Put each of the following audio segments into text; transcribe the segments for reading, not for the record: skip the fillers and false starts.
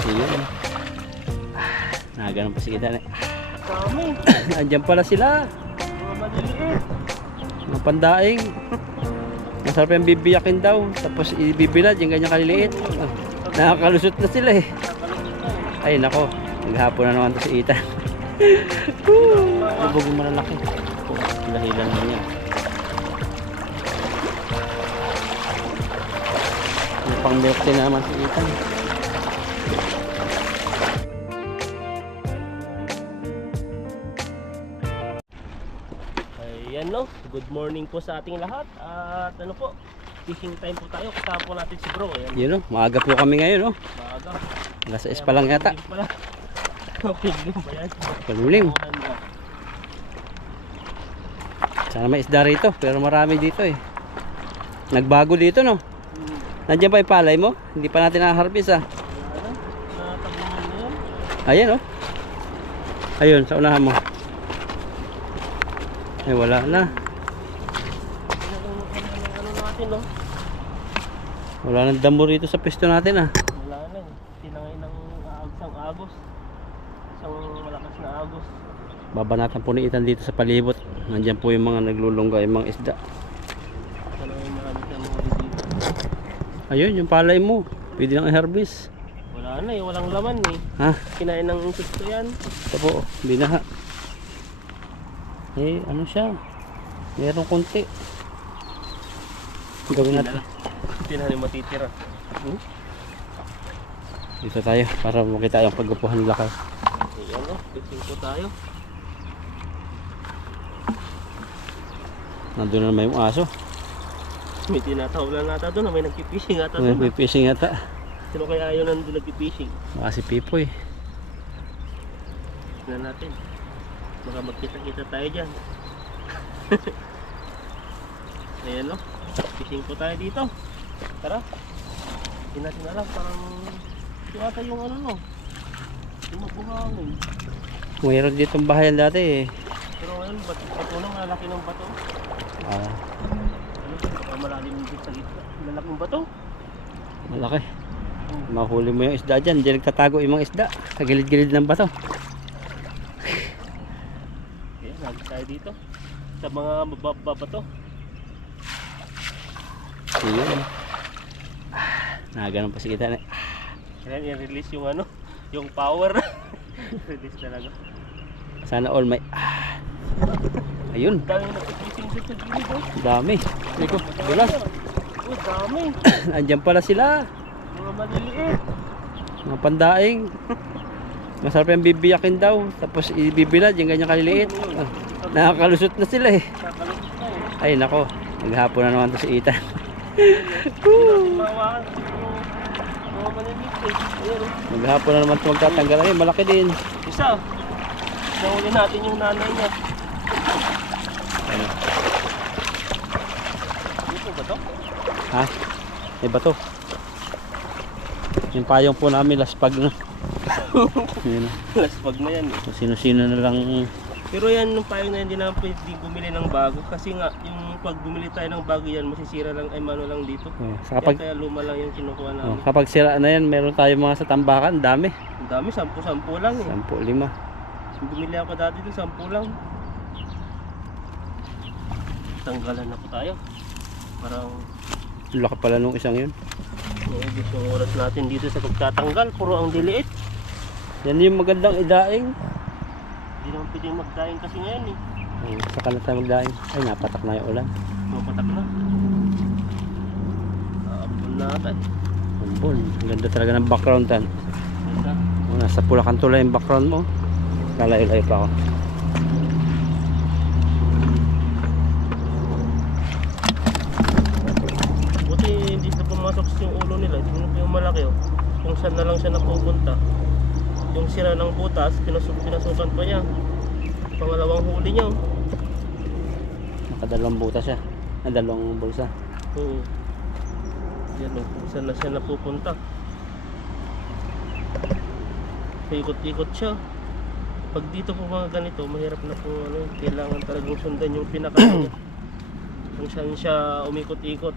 Ayun. Ganun pa si Itan. Dami. Andiyan pala sila. Mga maliliit. Mga pandaing. Masarap yung bibiyakin daw. Tapos ibibilad yung ganyan kaliliit. Nakakalusot na sila eh. Ay nako. Naghapon na naman to si Itan. Lubog yung malalaki. Hila-hila naman yan. May pang milk tea na naman si Itan. Ayan no, good morning po sa ating lahat. At ano po, fishing time po tayo. Kasama po natin si bro. Ayan, Yun o, maaga po kami ngayon o. maaga. Alas 6 pa lang yata. Piglim ba yan? Kaluling. Sana may isda rito, pero marami dito eh. Nagbago dito no. Nandiyan ba yung palay mo? Hindi pa natin na-harvest ah. Natabunan na yan. Ayan oh. Ayun, sa unahan mo. Ay wala na. Ano natin no? Wala nang damo rito sa pisto natin ah. Wala na. Tinangay ng isang agos. Isang malakas na agos. Babanatan po ni Itan dito sa palibot. Nandiyan po yung mga naglulungga, yung mga isda. Sana yung marami siyang mga dito. Ayun, yung palay mo. Pwede nang i-harvest. Wala na eh, walang laman eh. Ha? Kinain ng insekto yan. Ito po, binaha. Eh, ano siya? Meron konti. Gawin natin. Hindi na rin matitira. Dito tayo para makita yung paggupuhan nila kayo. Ayan o, fishing po tayo. Nandun na naman yung aso. May tinatawag lang nata doon, may nagpipishing ata May doon. fishing ata. Sino kaya ayaw nandun nagpipishing? Baka si Pipoy. Tignan natin. Baka magkita-kita tayo dyan. Ayan o, fishing po tayo dito. Tara. Hindi natin alam, parang ito ata yung ano no. Yung mabuhangin. Mayroon ditong bahayan dati eh. Pero ngayon, bato na, malaki ng bato. Ah, Ano, malalim dito sa gitna. Lalaking bato. malaki. Mahuli mo yung isda dyan. Diyan nagtatago yung mga isda. Sa gilid-gilid ng bato. Ayan, lagi tayo dito. Sa mga bato. Ayun. Ganun pa si Itan eh. Ayan, i-release yung ano, yung power. Release talaga. Sana all may... Ayun. Dami nagpipishing dito sa gilid oh. Dami. Iko, dulas. Oh, dami. Andiyan pala sila. Mga maliliit. Mga pandaing. Masarap yung bibiyakin daw. Tapos ibibilad yung ganyan kaliliit. Nakakalusot na sila eh. Kakalapit na eh. Ay nako. Naghapon na naman to si Itan. Mawakan mga maliliit eh. Ayan oh. Maghapon na naman ito magtatanggal. Ay malaki din. Isa. Nahuli natin yung nanay niya. Dito ba to? Ha? May bato. Yung payong po namin laspag na. Yun. Laspag na yan eh. So, sino-sino na lang. Pero yan, nung payo na yan, hindi naman pwede bumili ng bago. Kasi nga, yung pag bumili tayo ng bago yan, masisira lang, ay mano lang dito. Sa kapag, Kaya luma lang yung kinukuha namin. kapag sira na yan, meron tayo mga sa tambakan. Dami. Ang dami, 10 lang eh. 10, 5. Bumili ako dati dun, 10 lang. Tanggalan na po tayo. Parang Laki pala nung isang yun. naubos yung oras natin dito sa pagtatanggal. Puro ang diliit. Yan yung magandang idaing. Hindi naman pwedeng magdaing kasi ngayon eh. Saka na tayo magdaing. Ay, napatak na yung ulan. Mapatak na. Aabon na ata eh. Ambon. Ang ganda talaga ng background tan. Ganda. Nasa Pulacan Tulay yung background mo. Lalayo-layo pa ako. Buti hindi na pumasok yung ulo nila. Tingnan ko yung malaki oh. Kung saan na lang siya napupunta. Yung sira ng butas, pinasukan pa niya. Pangalawang huli niya oh. Nakadalawang butas siya. Dalawang bulsa. Oo. Yan o, kung saan na siya napupunta. Paikot-ikot siya. Pag dito po mga ganito, mahirap na po ano, kailangan talagang sundan yung pinaka niya. Kung saan siya umikot-ikot.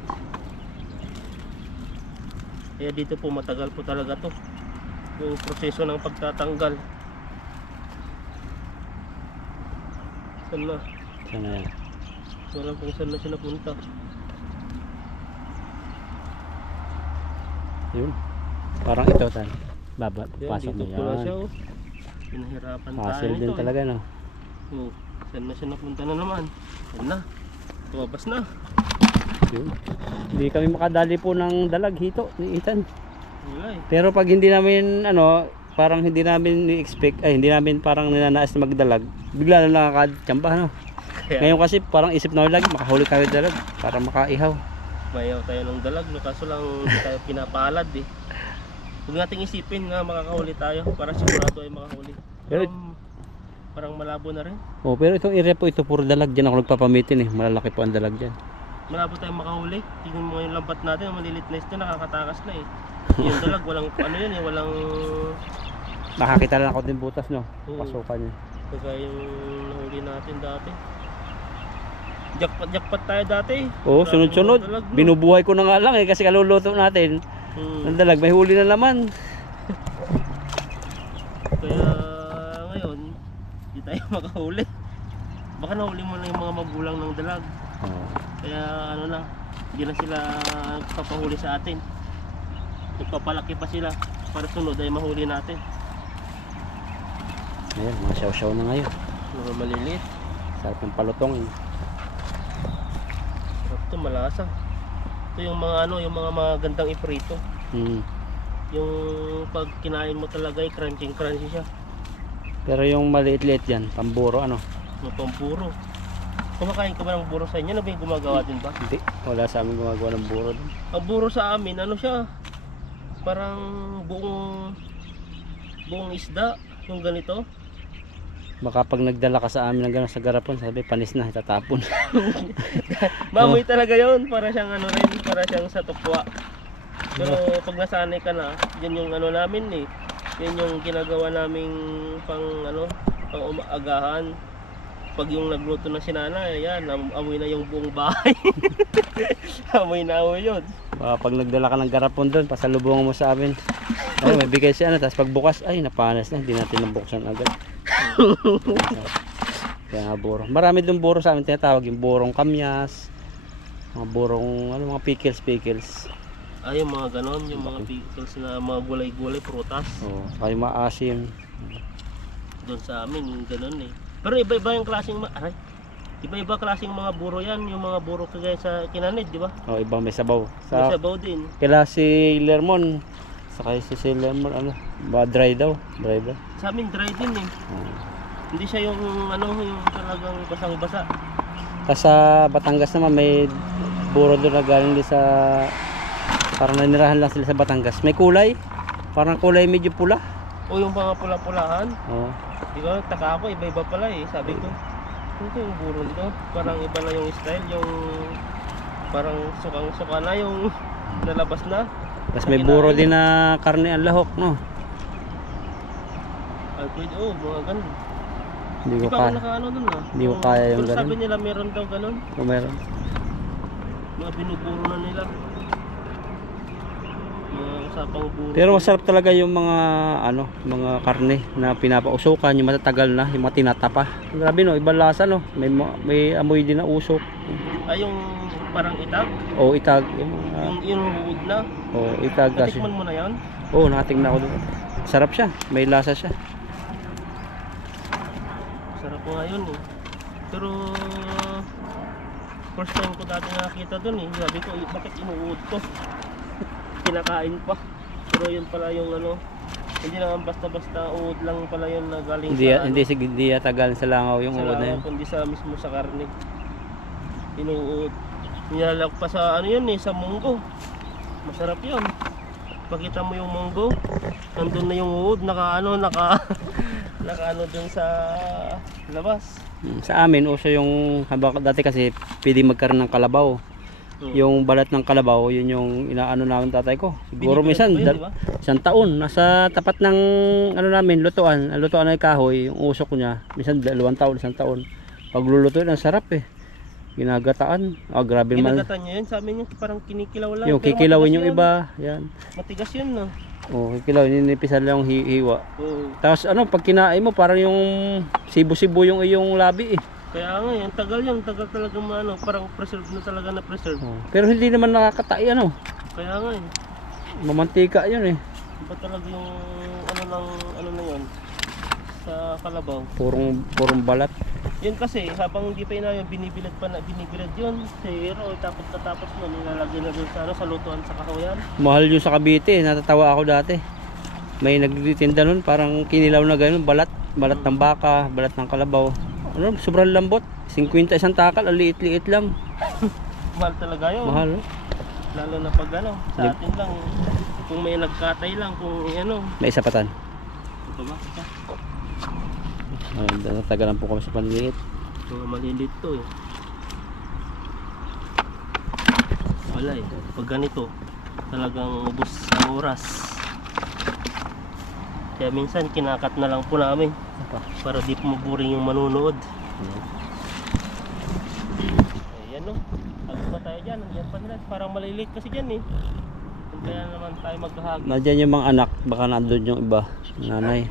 Kaya dito po matagal po talaga to. yung proseso ng pagtatanggal. Saan na? Sana yan. Wala kung saan na siya napunta. Yun. Parang ito tan. Baba, Yan, pasok mo dito pula siya yan. oh. Pinahirapan tayo Hassle din nito talaga no. Oh, saan na siya napunta na naman? Saan na? Tumabas na. Yun. Hindi kami makadali po ng dalag hito ni Ethan. Wala eh. Pero pag hindi namin ano, parang hindi namin ni-expect, ay hindi namin parang ninanais na magdalag, bigla na nakakachamba no. Kaya Ngayon kasi parang isip na lagi makahuli tayo dalag para makaihaw. mayaw tayo ng dalag no, kaso lang hindi tayo pinapalad eh. Huwag nating isipin na makakahuli tayo para sigurado ay makahuli. Pero- Parang malabo na rin. Oh, pero itong area po ito puro dalag diyan ako nagpapamitin eh. Malalaki po ang dalag diyan. Malabo tayong makahuli. Tingnan mo yung lambat natin, ang malilit na isda, nakakatakas na eh. Yung dalag, walang ano yun eh, walang Nakakita lang ako din butas no. Oo. Pasukan niya. kagaya yung nahuli natin dati. Jackpot tayo dati. Oo, Maraming sunod-sunod. mga dalag, no? Binubuhay ko na nga lang eh kasi kaluluto natin. Ang dalag may huli na naman. Kaya ngayon, hindi tayo makahuli. Baka nahuli mo na yung mga magulang ng dalag. Oh. Kaya ano na, hindi na sila papahuli sa atin. Nagpapalaki pa sila para sunod ay mahuli natin. Ayan, mga siyaw-siyaw na ngayon. Mga maliliit. Sarap ng palutong eh. Sarap to, malasa. Ito yung mga ano, yung mga magandang iprito. Yung pag kinain mo talaga ay crunchy siya. Pero yung maliit-liit yan, pamburo ano? Yung pampuro. Kumakain ka ba ng buro sa inyo? Na ba yung gumagawa din ba? Hindi, wala sa amin gumagawa ng buro dun. Ang buro sa amin, ano siya? Parang buong isda, yung ganito. Baka pag nagdala ka sa amin ng gano'n sa garapon, sabi panis na, itatapon. Mamoy talaga yon, para siyang ano rin, para siyang sa tupwa. Pero pag nasanay ka na, yan yung ano namin eh. Yan yung ginagawa naming pang ano, pang umaagahan. Pag yung nagluto na si nanay, ayan, amoy na yung buong bahay. amoy na amoy yun. Baka pag nagdala ka ng garapon doon, pasalubungan mo sa amin. Ay, may bigay siya ano, tapos pagbukas, ay napanas na, hindi natin nabuksan agad. Kaya nga buro. Marami doon buro sa amin tinatawag, yung burong kamyas, mga burong, ano, mga pickles. Ay, yung mga ganon, yung mga pickles na mga gulay-gulay, prutas. Oo, saka yung maasim. Doon sa amin, ganon eh. Pero iba-iba yung klaseng iba-iba klaseng mga buro yan, yung mga buro kagaya sa Kinanid, di ba? Oh, ibang may sabaw. May Sa sabaw din. kila si Lermon, saka si Lermon, ano, ba dry daw. Sa amin dry din eh. Hindi siya yung ano, yung talagang basang-basa. Tapos sa Batangas naman may buro doon na galing din sa, parang nanirahan lang sila sa Batangas. May kulay, parang kulay medyo pula. O yung mga pula-pulahan. Oo. Di ba, taka ako, iba-iba pala eh. Sabi ko, ito yung buro nito. Parang iba na yung style, yung parang sukang-suka na yung nalabas na. Tapos may buro din na karne ang lahok, no? Ay, pwede, oh, mga ganun. Hindi Di ko pa ako kaya. nakaano dun ah. Hindi ko kaya yung pero sabi ganun. nila meron daw ganun. Kung meron. Mga binuburo na nila. Mga usapang buro. Pero masarap talaga yung mga ano, mga karne na pinapausukan, yung matatagal na, yung mga tinatapa. Grabe no, ibang lasa no. May amoy din na usok. Ay, yung parang itag. O itag, yung mga, Yung wood na. o itag kasi. Natikman mo na yan? Oo, nakatingnan ko doon. Sarap siya, may lasa siya. Sarap ko nga yun eh. Pero first time ko dati nakakita dun eh. Sabi ko, bakit inuud ko? Kinakain pa. Pero yun pala yung ano, hindi naman basta-basta uod lang pala yun na galing Hindi tagal sa langaw yung sa uod na langaw, yun. kundi sa mismo sa karne. Inuud. Nilalak pa sa ano yun eh, sa munggo. Masarap yun. Pakita mo yung munggo, nandun na yung uod, naka dun sa labas. Sa amin, uso yung, dati kasi pwede magkaroon ng kalabaw. Yung balat ng kalabaw, yun yung inaano namin tatay ko. Siguro minsan, isang taon, nasa tapat ng ano namin, lutuan ay kahoy, yung usok niya, minsan 2 taon, 1 taon. Pag lulutuin, ang sarap eh. Ginagataan. Grabe man. Ginagatan nyo yun, sa amin yung parang kinikilaw lang. Yung pero kikilawin matigas yung yun. iba, yan. Matigas yun no. Oh, kilaw, ninipisan lang yung hiwa. Oo. Tapos ano, pag kinain mo, parang yung sibo-sibo yung iyong labi eh. Kaya nga, yung tagal yan. Tagal talaga ano, parang preserve na talaga na preserve. Oh. Pero hindi naman nakakatay ano. Kaya nga eh. Mamantika yun eh. Iba talaga yung ano na yun sa kalabaw. Purong balat. Yun kasi habang hindi pa inayo binibilad yun. Pero tapos nun nilalagay na dun sa sa lutuan sa kahoyan. Mahal yun sa Cavite, natatawa ako dati. May nagtitinda nun, parang kinilaw na ganun, balat ng baka, balat ng kalabaw. Ano, sobrang lambot. 50 isang takal, ang liit-liit lang. Mahal talaga yun. Mahal. Lalo na pag ano, sa atin lang kung may nagkatay lang kung ano. May isa patan. Ito ba? Ito. Natagalan po kami sa panliit. Mga maliliit to eh. Wala eh. Pag ganito, talagang ubos ang oras. Kaya minsan kinakat na lang po namin para di po maburing yung manunood. Ayan no. Tago pa tayo dyan. Nandiyan pa nila. Parang maliliit kasi dyan eh. Kaya naman tayo maghahagi. Nandiyan yung mga anak, baka nandun yung iba. Nanay.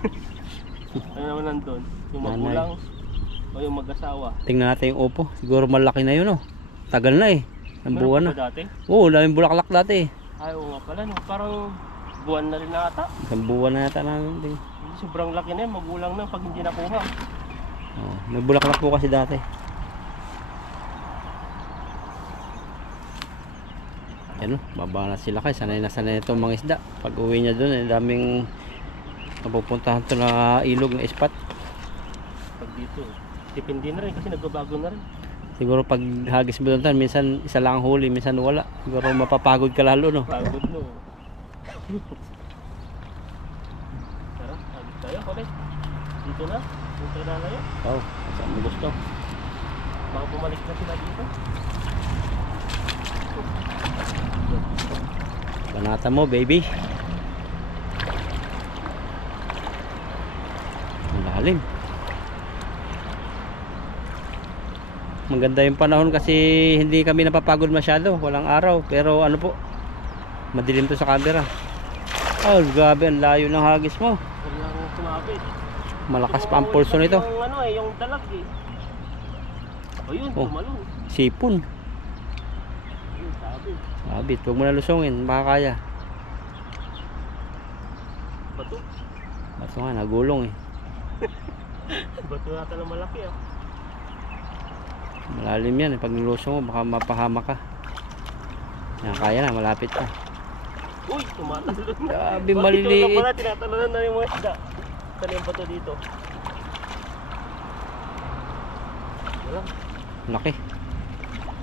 Ano naman nandun? Yung Nanay. magulang o yung mag-asawa. Tingnan natin yung upo. Siguro malaki na yun oh. Tagal na eh. Ang Meron buwan pa na. ba dati? Oo, daming bulaklak dati eh. Ay, oo nga pala. No? Parang buwan na rin na ata. Isang buwan na yata namin. Sobrang laki na yun. Magulang na pag hindi nakuha. Oh, may bulaklak po kasi dati. Yan o, baba na sila kay. Sanay na sanay itong mga isda. Pag uwi niya doon, daming napupuntahan to na ilog na ispat. Pag dito, depende na rin kasi nagbabago na rin. Siguro pag hagis mo doon, minsan isa lang ang huli, minsan wala. Siguro mapapagod ka lalo no. Pagod no. Tara, hagis tayo. Okay. Dito na. Dito na na yun. Oh, saan mo gusto? Baka bumalik na sila dito. Banata mo baby. Ang lalim. Maganda yung panahon kasi hindi kami napapagod masyado, walang araw, pero ano po, madilim to sa camera. Oh, grabe, ang layo ng hagis mo. Wala akong sumapit. Malakas pa ang pulso nito. Yung ano eh, yung dalag eh. O yun, Oh. tumalong. Sipon. Yun, sabi. Sabit, huwag mo na lusungin, baka kaya. Bato. Bato nga, nagulong eh. Bato nata na malaki ah. Malalim yan, pag nilusong mo, baka mapahama ka. Yan, kaya na, malapit ka. Uy, tumatalon na. Grabe, Bakit maliliit. yung pala, tinatalonan na yung mga isda. Saan yung bato dito? Wala. Laki.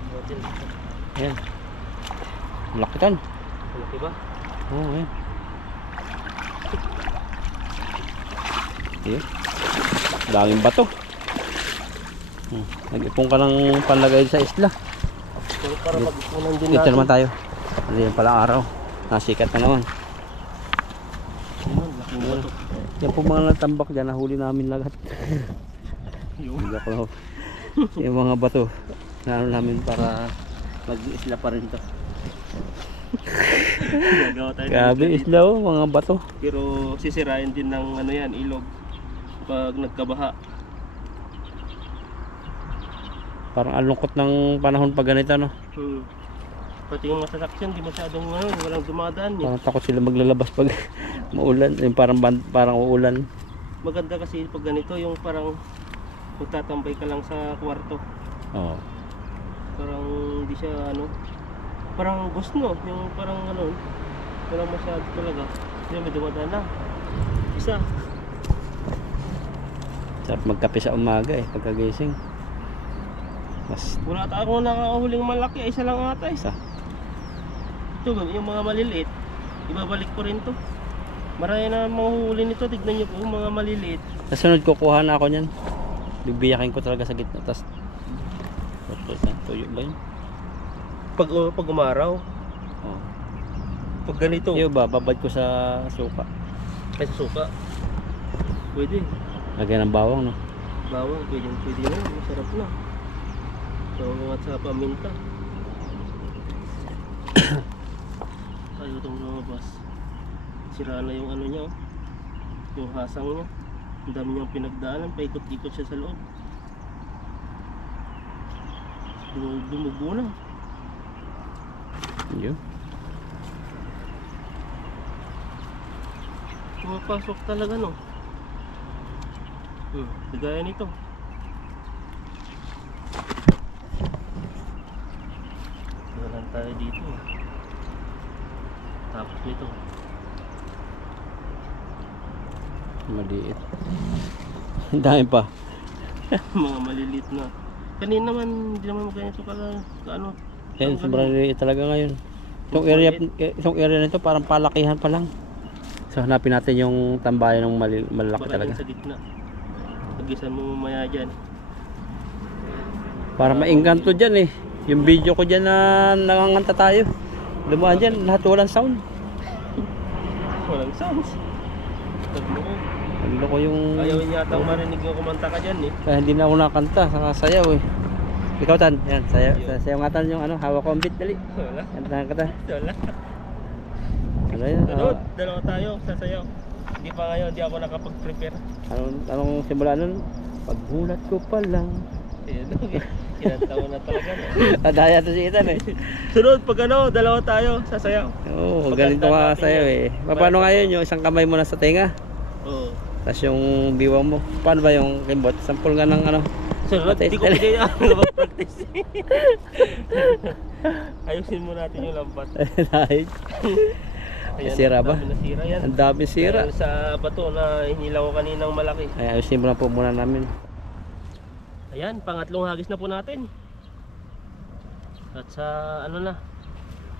Hotel. Ayan. Laki tan. Malaki ba? Oo, ayan. Ayan. Daming bato. Nag-ipon ka ng panlagay sa isla. Pero para mag-ipunan din Dito natin. naman tayo. Ano yan pala araw. Nasikat na naman. Ayun, laking bato. Yan po mga natambak dyan. Nahuli namin lahat. Yun. Yung mga bato. Ano namin para mag-isla pa rin to. Gagawa tayo ng Grabe dito. isla oh, mga bato. Pero sisirain din ng ano yan, ilog. Pag nagkabaha. Parang alungkot ng panahon pag ganito no. Pati yung masasakyan, di masyadong ano, walang dumadaan eh. Parang takot sila maglalabas pag maulan. Yung parang uulan. Maganda kasi pag ganito, yung parang magtatambay ka lang sa kwarto. Oo. Parang hindi siya ano, parang ghost no, yung parang ano, walang masyado talaga. Hindi may dumadaan na. Isa. Sarap magkape sa umaga eh, pagkagising. Mas Wala ata akong nakakahuling malaki, isa lang ata eh. isa. Ito, yung mga maliliit, ibabalik ko rin to. Marami na mga huli nito, tignan nyo po, mga maliliit. Sa sunod kukuha na ako niyan. Bibiyakin ko talaga sa gitna. Tapos tuyo ba yun? Pag umaraw, Oo. pag ganito, Yung ba, babad ko sa suka. ay sa suka. Pwede. Lagyan ng bawang no. Bawang, pwede na, masarap na. So, at sa paminta. Ayaw itong lumabas. sira na yung ano niya, oh. Yung hasang niya. Ang dami niyang pinagdaanan, paikot-ikot siya sa loob. Dumugo na. Yun. Pumapasok talaga, no? Gaya nito. Wala tayo dito. Tapos nito. Maliit. Ang dami pa. Mga maliliit na. Kanina naman, hindi naman ganito ano. Yan, sobrang liit talaga ngayon. Itong area nito parang palakihan pa lang. So hanapin natin yung tambayan ng malalaki Baka talaga. dyan sa gitna. Nagisan mo mamaya dyan. Para maingganto dyan eh. Yung video ko dyan na nanganganta tayo. Lumaan dyan, lahat walang sound. Walang sounds. Tagloko. Naglo ko yung... Ayaw yata marinig yung kumanta ka dyan eh. Kaya hindi na ako nakanta, sasayaw eh. Ikaw Tan, yan, sayaw nga Tan yung ano, hawak ko ang beat, dali. Wala. Kantahan ka Tan. Wala. Ano yun? Sunod, dalawa tayo, sasayaw. Hindi pa ngayon, hindi ako nakapag-prepare. Anong simula nun? Paghulat ko pa lang. Ayan, kinantawa na talaga. Adaya to si Ethan eh. Sunod, pag ano, dalawa tayo, sasayaw. Oo, Pagkanta ganito nga natin sayaw yan. eh. Paano nga yun? Yung isang kamay mo nasa tenga, Oo. tapos yung biwang mo. Paano ba yung kimbot? Sample nga ng ano. Sunod, Practice hindi ko dali. pwede yan. Mag-practice. Ayusin mo natin yung lambat. Dahil Sira ba? Ang dami nasira yan. ang dami sira. Dahil sa bato na hinilaw ko kaninang malaki. Ay, ayusin mo na po muna namin. Ayan, pangatlong hagis na po natin. At sa ano na,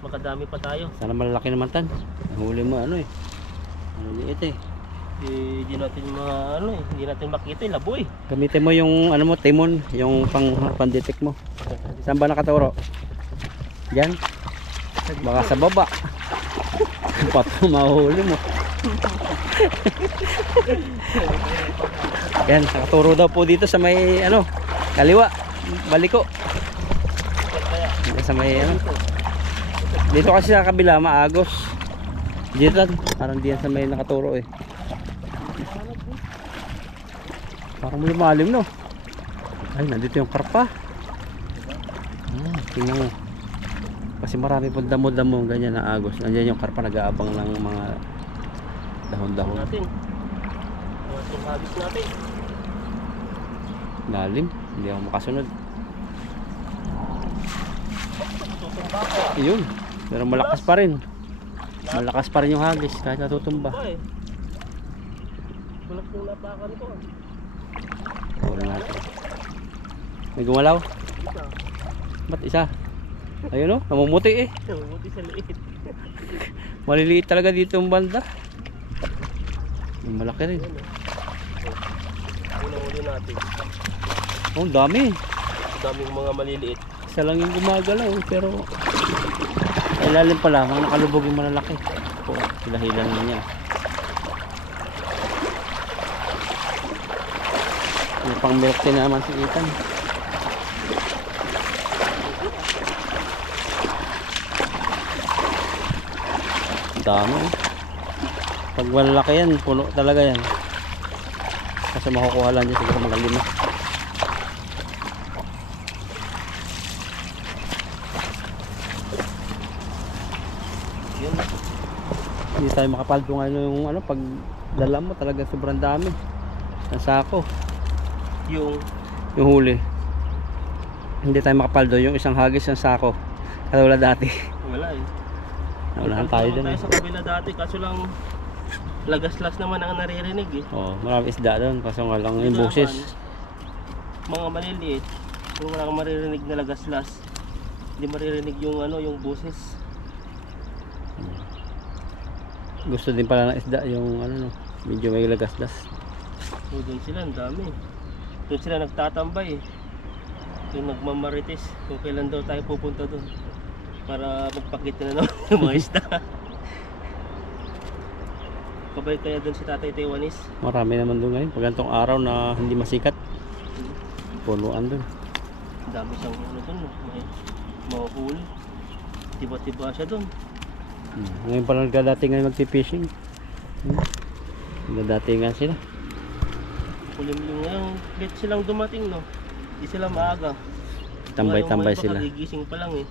makadami pa tayo. Sana malalaki naman Tan. Huli mo ano eh. Ano liit eh. Hindi natin hindi natin makita yung labo eh. Gamitin mo yung ano mo, timon, yung pandetect mo. Saan ba nakaturo? Diyan. Baka sa baba. Pato mahuli mo. Yan, nakaturo daw po dito sa may ano, kaliwa, baliko. Dito sa may ano. Dito kasi sa kabila maagos. Dito lang, parang diyan sa may nakaturo eh. Parang lumalim no. Ay, nandito yung karpa. Tingnan mo. Kasi marami po damo-damo ganyan na agos. Nandiyan yung karpa nag-aabang ng mga dahon-dahon. Natin. Pangatlong hagis natin. Lalim, hindi ako makasunod. Tutumba ko. Ayun, pero malakas pa rin. Malakas pa rin yung hagis kahit natutumba. Bulak yung napakan ko. Wala natin. May gumalaw? Isa. Ba't isa? Ayun o, namumuti eh. Buti sa liit. Maliliit talaga dito yung banda. Yung malaki rin. Unang-uli natin. Oh, ang dami. Daming mga maliliit. Isa lang yung gumagalaw pero ilalim pala, mga nakalubog yung malalaki. Oo, hilahilan na niya. May pang milk tea na naman si Ethan. Ang dami eh. Pag malalaki yan, puno talaga yan. Kasi makukuha lang dyan siguro mga 5. Yun. Hindi tayo makapaldo ngayon yung ano, pag dala mo talaga sobrang dami ng sako Yung yung huli. Hindi tayo makapaldo yung isang hagis ng sako katulad dati. wala eh. Naunahan tayo dun tayo eh. sa kabila dati kaso lang lagaslas naman ang naririnig eh. Oo, marami isda doon kaso nga lang yung Dito boses. naman, mga maliliit, kung wala kang maririnig na lagaslas, hindi maririnig yung ano, yung boses. Gusto din pala ng isda yung ano no, medyo may lagaslas. So doon sila, ang dami. Doon sila nagtatambay eh. Yung nagmamarites kung kailan daw tayo pupunta doon para magpakita na naman yung mga isda. Kabay kaya doon si Tatay Taiwanis. Marami naman doon ngayon pag ganitong araw na hindi masikat. Punuan doon. Ang dami siyang ano doon, may mahuli. Tiba-tiba siya doon. Ngayon pala dati ngayon magpi-fishing. Nadatingan sila. Kulimlim ngayon. Late silang dumating, no? Hindi sila maaga. Tambay-tambay Ngayong sila. may baka gigising pa lang eh.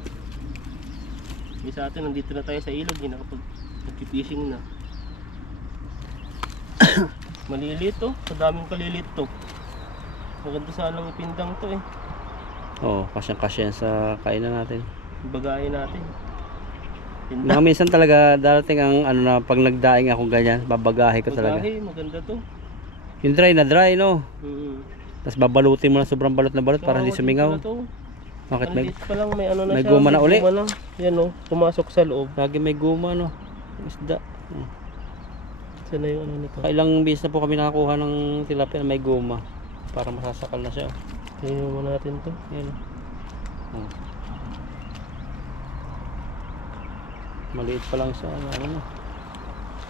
Hindi sa atin, nandito na tayo sa ilog, eh, nakapag-fishing na. Malilit to, sa daming kalilit to. Maganda sanang ipindang to eh. Oo, kasyang-kasya sa kainan natin. Bagayin natin. Mga minsan talaga darating ang ano na pag nagdaing ako ganyan, babagahe ko talaga. Bagahe, maganda to. Yung dry na dry, no? Tapos babalutin mo na sobrang balot na balot para hindi sumingaw. Bakit may Pa lang, may ano na may siya, guma na uli? Guma na. Yan oh, pumasok sa loob. lagi may guma, no? Isda. Saan na yung ano nito? Kailang bis na po kami nakakuha ng tilapia na may guma para masasakal na siya. Tingnan mo natin to. Yan. Maliit pa lang siya, ano,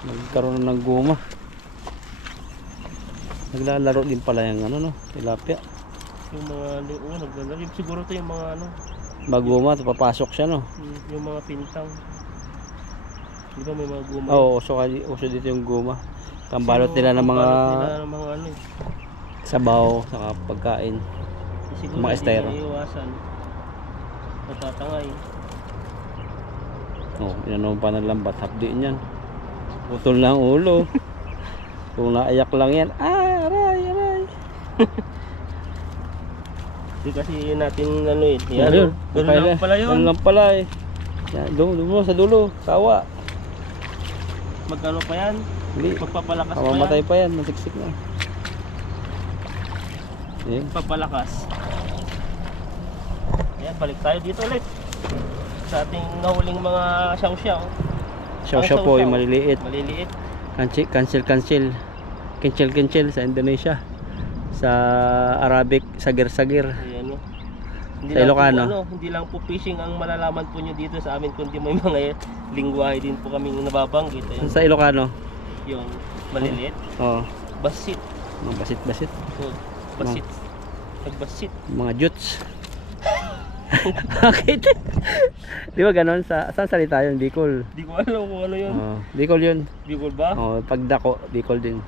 nagkaroon ng guma. Naglalaro din pala yung ano, no, tilapia. Yung mga naglalaro. Siguro to yung mga ano. Baguma, papasok siya, no? Yung mga pintang. Di ba may mga guma? Oo, uso dito yung guma. Pambalot nila ng mga ano eh. sabaw, saka pagkain. Siguro Mga estero. hindi iiwasan. Natatangay. Oh, inanom pa ng lambat, hapdi niyan. Putol na ang ulo. Kung naiyak lang yan, aray, aray. Hindi kasi natin ano eh. Yan, Ayun, ganun lang pala yun. Ganun lang pala eh. Yan, dulo sa dulo, tawa. Magkano pa yan? Hindi, Magpapalakas pa mamamatay yan. pa yan, masiksik na. Yan. Magpapalakas. Ayan, balik tayo dito ulit. Sa ating nahuling mga syaw-syaw. Siyaw-siyaw po, yung maliliit. Maliliit. Kancil sa Indonesia. Sa Arabic, sagir-sagir. Ayan o. Hindi Sa lang Ilocano. po, hindi lang po fishing ang malalaman po nyo dito sa amin, kundi may mga lingwahe din po kami nababanggit. Ayan. Sa Ilocano. Yung maliliit. Oh, Basit. mga basit-basit. So, basit. Nagbasit. Mga juts. Bakit? Di ba ganon? Saan salita yun? Bicol. Di ko alam kung ano yun. Oh, Bicol yun. Bicol ba? Oh, pagdako, Bicol din.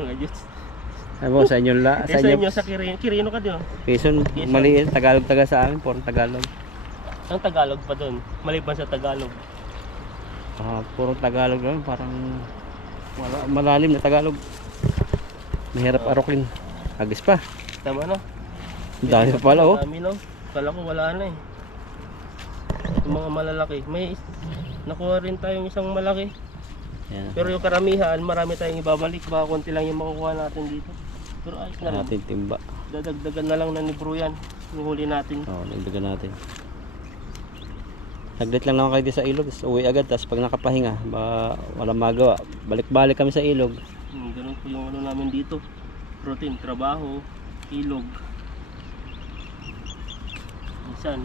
Mga Diyos. Ano sa inyo la? Sa inyo sa Kirino ka din. Quezon, maliit. Tagalog taga sa amin. Puro Tagalog. Ang Tagalog pa doon. Maliban sa Tagalog. Puro Tagalog lang. Parang malalim na Tagalog. Mahirap arokin. Agis pa. Tama no? Dahil pala oh. Dami no? Kala ko wala na eh. Yung mga malalaki. May nakuha rin tayong isang malaki. Yan. Pero yung karamihan, marami tayong ibabalik. Baka konti lang yung makukuha natin dito. Pero ayos na rin. Natin timba. Dadagdagan na lang na ni Bro yan. Yung huli natin. Oo, nagdagan natin. Saglit lang naman kayo di sa ilog. Tapos uwi agad. Tapos pag nakapahinga, walang magawa. Balik-balik kami sa ilog. Ganun po yung ano namin dito. Routine, trabaho, ilog. Minsan,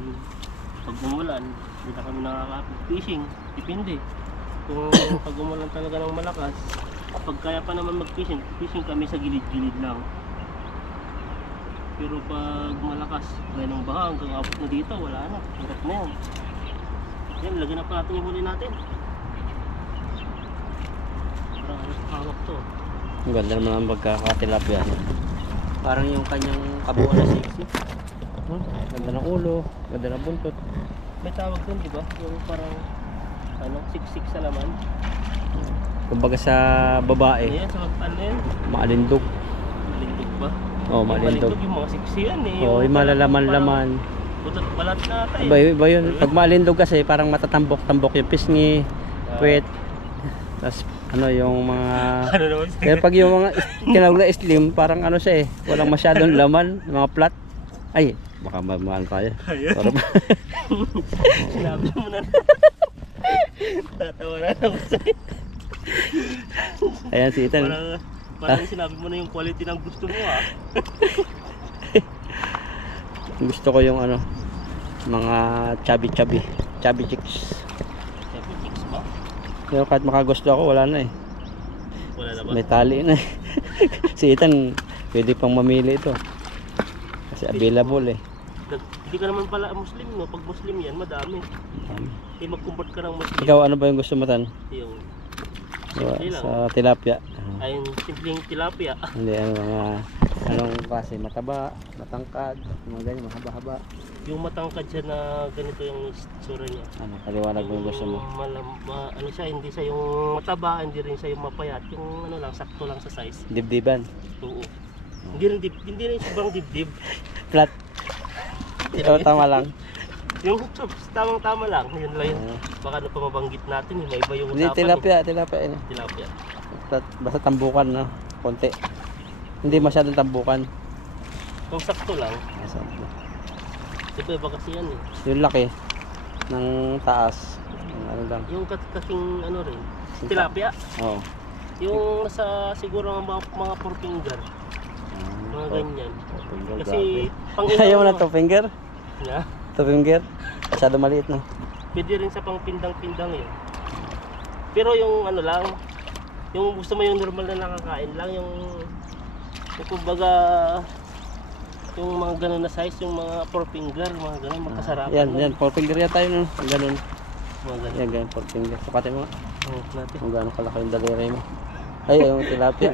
pag umulan, hindi na kami nakaka-fishing. Depende. Kung pag umulan talaga ng malakas, pag kaya pa naman mag-fishing, fishing kami sa gilid-gilid lang. Pero pag malakas, gaya ng baha, hanggang abot na dito, wala na. Hirap na yan. Yan, lagyan na pa natin yung huli natin. Parang halos hawak to. Ang ganda naman ang pagkakatilapia. Parang yung kanyang kabuuan na sexy. Ganda ng ulo, ganda ng buntot. May tawag dun, di ba? Yung parang, ano, siksik sa laman. Kumbaga sa babae, Ayan, sa ano yun? maalindog. Malindog ba? Oo, Yung maalindog. yung mga siksi yan eh. Oo, yung malalaman-laman. Putot balat na tayo. Iba yun. Pag maalindog kasi, parang matatambok-tambok yung pisngi, puwet. Tapos ano yung mga... Ano naman siya? Kaya pag yung mga tinawag na slim, parang ano siya eh, walang masyadong laman, mga flat. Ay, baka mamaan tayo. Parang Sinabi mo na. Tatawa na ako sa'yo. ayan si Ethan. Parang sinabi mo na yung quality ng gusto mo ah. Gusto ko yung ano, mga chubby chicks. Sabi, chicks ba? Pero kahit makagusto ako, wala na eh. Wala na ba? May tali na eh. Si Ethan, pwede pang mamili ito. Kasi available eh. Hindi ka naman pala Muslim no? Pag Muslim yan, madami. Eh mag-convert ka ng Muslim. Ikaw, ano ba yung gusto mo tan? Yung Simple lang. Sa tilapia. Ayun, simpleng tilapia. Hindi, mga anong klase, mataba, matangkad, mga ganyan, mahaba-haba. Yung matangkad siya na ganito yung itsura niya. Ano, paliwanag mo gusto mo. Ano siya, hindi siya yung mataba, hindi rin siya yung mapayat. Yung ano lang, sakto lang sa size. Dibdiban. Oo. Hindi rin sobrang dibdib. Flat. Ito, tama lang. Yung tamang-tama lang. Yun lang yun. Baka ano pa mabanggit natin, may iba yung Hindi, usapan. tilapia yun. Tilapia. Basta tambukan, no? Konti. Hindi masyadong tambukan. Kung sakto lang, iba kasi yan eh. Yung laki ng taas. Ano lang. Yung kasing ano rin, tilapia. Oo. Yung nasa siguro mga 4 finger. Mga ganyan. Kasi pang Ayaw mo na 2 finger? niya, 2 finger? Masyado maliit, no? pwede rin sa pang pindang-pindang yun. Pero yung ano lang, yung gusto mo yung normal na nakakain lang, yung kumbaga yung mga ganun na size, yung mga 4 finger, mga ganun, magkasarap. Yan, 4 finger yan tayo, no? Ang ganun. Mga ganun. Yan, ganun, 4 finger. Sapatin mo nga. Natin. Kung gaano kalaki yung daliri mo. Ay, yung tilapia.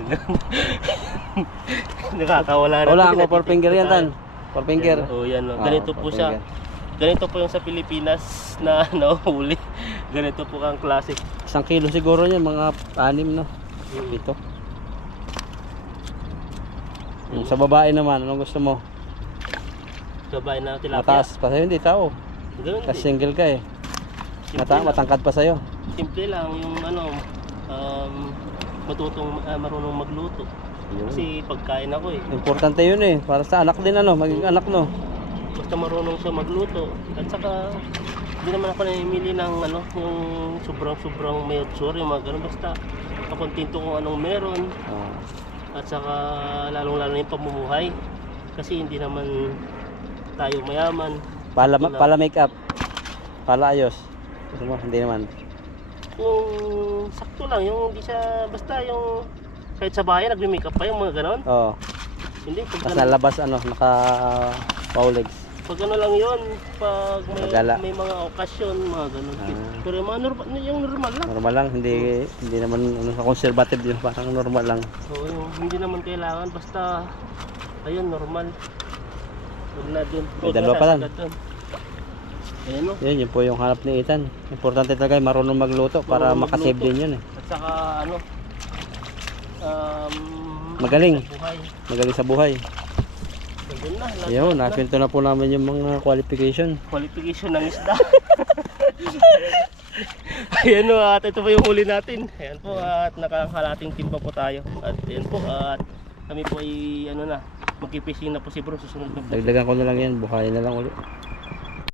Nakakawala na. Wala ako 4 finger yan, tan. 4 finger. Oh, yan. Oo, Ganito 4 po siya. finger. Ganito po yung sa Pilipinas na nahuli. Ganito po ang classic. 1 kilo siguro niya, mga 6, no? Ito. Yung sa babae naman, anong gusto mo? Gabay na tilapia. Mataas pa sa'yo, hindi tao. Ganun Kasi din. single ka eh. Simple lang. Matangkad pa sa'yo. Simple lang yung ano, marunong magluto. Yun. Kasi pagkain ako eh. Importante yun eh. Para sa anak din, ano, maging anak, no? Basta marunong siya magluto. At saka, hindi naman ako namimili ng ano, yung sobrang may otsura, yung mga ganun. Basta, kakontento kung anong meron. Oh. At saka, lalong-lalo yung pamumuhay. Kasi hindi naman tayo mayaman. Pala make up. Pala ayos. Gusto mo? Hindi naman. Yung sakto lang, yung hindi siya, basta yung kahit sa bahay, nagme-makeup pa yung mga ganon. Oo. Hindi, pag Tapos nalabas, ano, naka powlegs. pag ano lang yun, pag Magala. may mga okasyon, mga ganon. Ah. Pero yung mga yung normal lang. Normal lang, hindi naman ano, sa conservative yun, parang normal lang. So, yung, hindi naman kailangan, basta, ayun, normal. Huwag na dun. May dalawa pa lang. Ayan o. Yun po yung hanap ni Ethan. Importante talaga yung marunong magluto para Marunong makasave magluto. din yun eh. At saka, ano, Magaling. sa buhay. Magaling sa buhay. Ganun na. lahat Ayun, na. nakwento na po namin yung mga qualification. Qualification ng isda. Ayan o, at ito po yung huli natin. Ayan po, at nakakalating timba po tayo. At ayan po, at kami po ay ano na, magkipishing na po si bro susunod na po. Dagdagan ko na lang yan, buhayin na lang ulit.